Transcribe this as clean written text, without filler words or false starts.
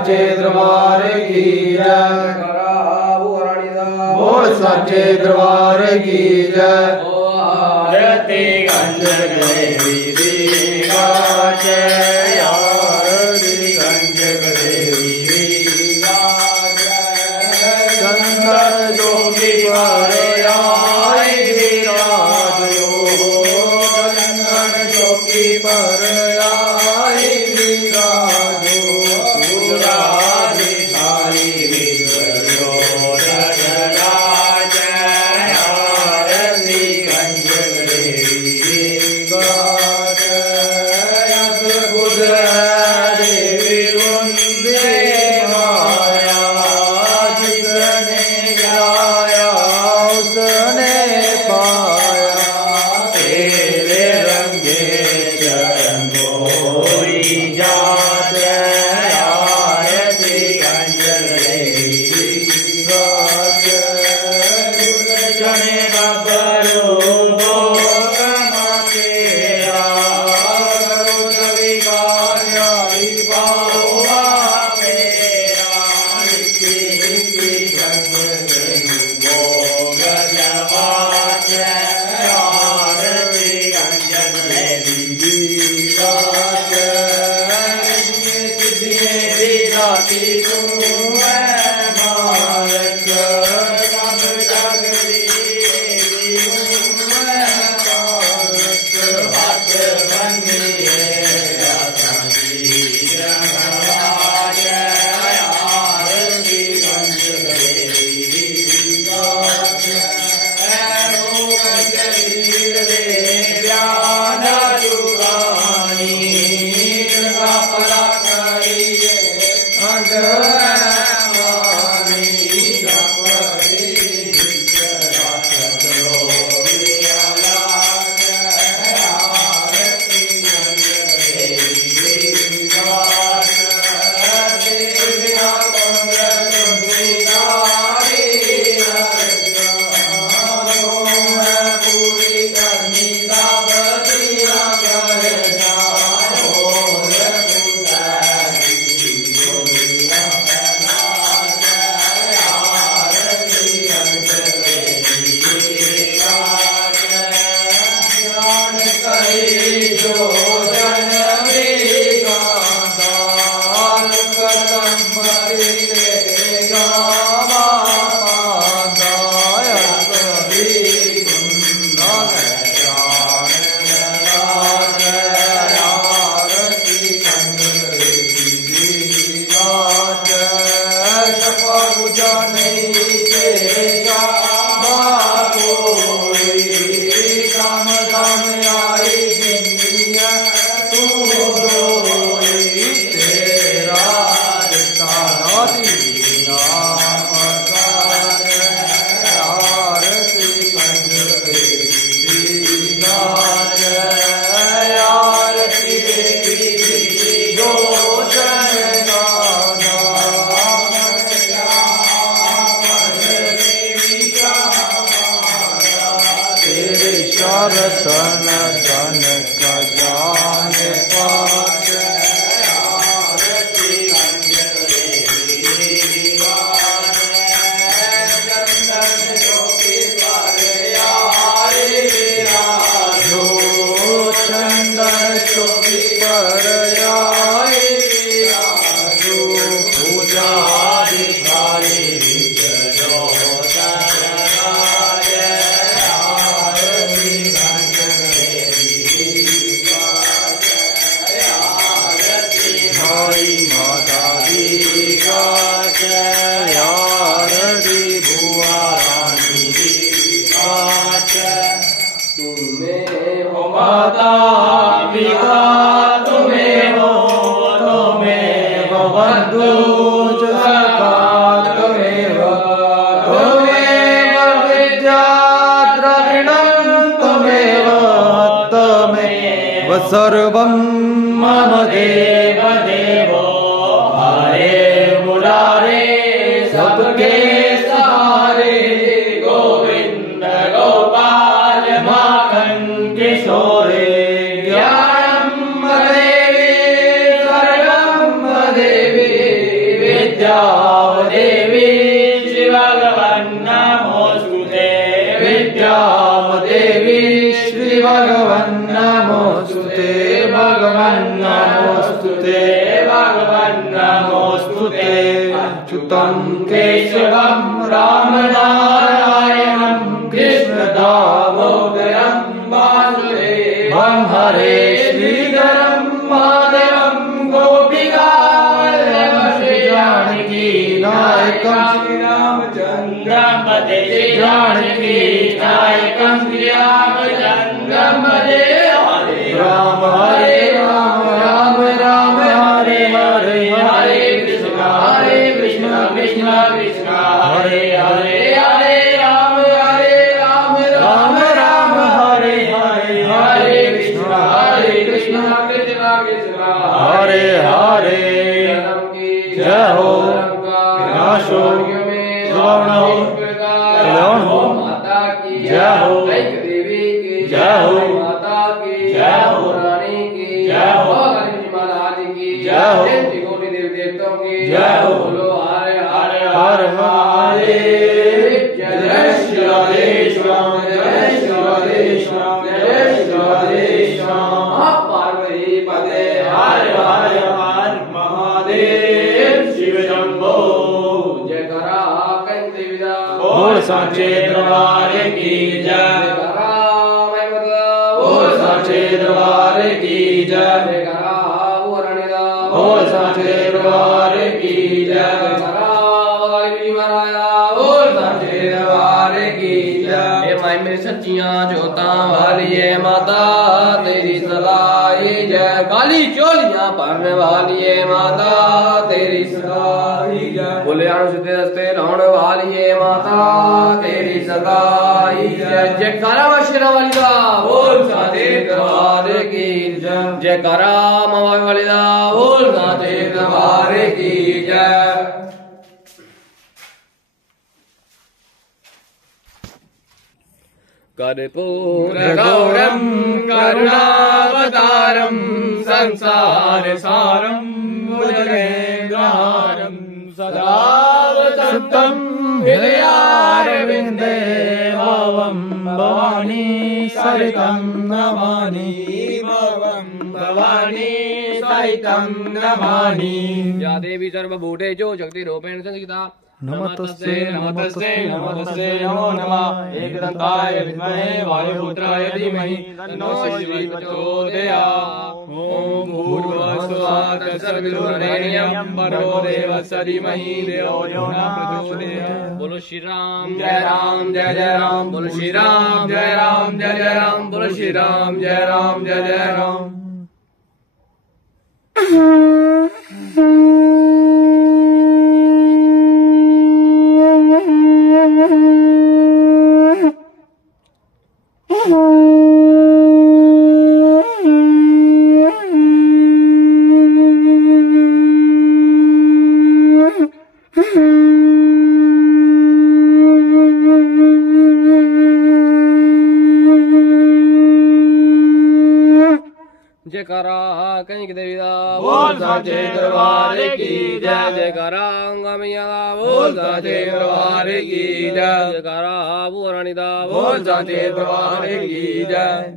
साचे दरबार की जय। बोल साचे दरबार की जय। आरती गंज देवी दी गाचे, आरती गंज देवी दी गाचे। चंदन जोगी पर आई विराजो, चंदन जोगी पर आई विराजो। पूरा भिखारी विश्वजो रजराज, आरती गंज देवी दी गाचे। अद्भुत देवी वंदे माया, जिसने गाया उसने पाया। तेरे रंगे चरण कोई जात, आरती गंज देवी दी गाचे। जने बबरू गोगमा तेरा, कभी गाया बाहुआ तेरा। नित्य गंज देवी गोगलवाच, आरती गंज देवी दी गाचे। सिद्धिये दिलाती तू है मालक, सब जग देवी तू है पालक। हाथ बंदिए राजी रंगवाज, आरती गंज देवी दी गाचे। ऐ कबीर दे ध्यान जुगानी, जगा पला करिए खंड मानी। जपरी जरा सतरो विलास, आरती गंज देवी दी गाचे। देविया कंद सुंदरी पूरी करनी बदिया कर जाओ। जो जन में गाता कदम मरे गावा पादाया। कभी कुंदन जान राज, आरती गंज देवी गाचे। सपा जाने के गावा कोई, काम धाम आई जिंदगियां तू रोई। तेरा तारा नाम गाए, आरती गंज देवी गाचे। आरती देवी दो जन गाना, देवी का तेरे शरतन जन का जान पाच, आरती गंज देवी गाचे। चंदन जोगी पर आए विराजो, चंदन जोगी पर आए विराजो। पूजा भिखारी विश्वजो रजराज, आरती गंज देवी गाचे। आरती भाई माता दी गाचे, आरती बुआ रानी दी गाचे। तुम्हें हो माता पिता, तुम्हें हो बंधु सखा, तुम्हें विद्या द्रविणं, तुम्हें सर्वं मम देव देवो। हरे मुरारे सबके सहारे, गोविंद गोपाल माखन किशोरे। ज्ञानम देवी सर्वम देवी, नमोस्तुते भगवन् नमोस्तुते अच्युतं केशवं रामनारायणं कृष्णदामोदरं वासुदेवं हरे श्रीधरं माधवं गोपिकावल्लभं श्रीजानकी नायकं श्रीरामचन्द्रं भजे जानकी नायकं श्रीरामचन्द्रं भजे राम हरे राम राम राम हरे हरे हरे कृष्ण कृष्ण कृष्ण हरे हरे हरे राम राम राम हरे हरे हरे कृष्ण कृष्ण कृष्ण हरे हरे जय हो विनाशो श्रवणो कल्याणो माता की जय हो देवी की जय हो माता की जय हो रानी की जय हो महाराज की जय हो कोटि देवी देवताओं की जय हो बोलो हरे हरे हर महादेव जय श्री राधे श्याम जय श्री राधे श्याम जय श्री राधे श्याम पार्वती पदे हर हर हर महादेव शिव शंभो जय करा कंच देवीदा बोल सांचे दरबार की जय करा बोल सांचे दरबार की जय करा बोल सांचे दरबार की जय करा बोल सांचे दरबार की जय माई मेरी सच्चियां जोतां वाली है माता तेरी सलाई जय काली चोलियां भरने वाली है माता तेरी सलाई जय बोले आनो सीधे रस्ते लाने वाली है माता तेरी सगाई जय जयकारा शेरा वाली दा बोल साथे दरबार की जय जयकारा मावा वाली दा बोल साथे दरबार की जय कर्पूर गौरम करुणावतारम संसार सारम भुजगेन्द्रहारम सदा वसन्तं हृदयारविन्दे भावं भवानी सहितं नमामि भावं भवानी सहितं नमामि या देवी सर्वभूतेषु शक्तिरूपेण संस्थिता नमस्ते नमस्ते नमस्ते नमो नमः एकदन्ताय विद्महे वायुपुत्राय धीमहि तन्नो श्री प्रचोदयात् ओम भूर्भुवः स्वः तत्सवितुर्वरेण्यं भर्गो देवस्य धीमहि धियो यो न प्रचोदयात् बोलो श्री राम जय राम जय जय राम बोलो श्री राम जय राम जय जय राम बोलो श्री राम जय राम जय जय राम जयकारा कहीं देवी दा बोल साचे दरबार की जय जयकारा अंगमिया दा बोल साचे दरबार की जय जयकारा भुवरानी दा बोल साचे दरबार की जय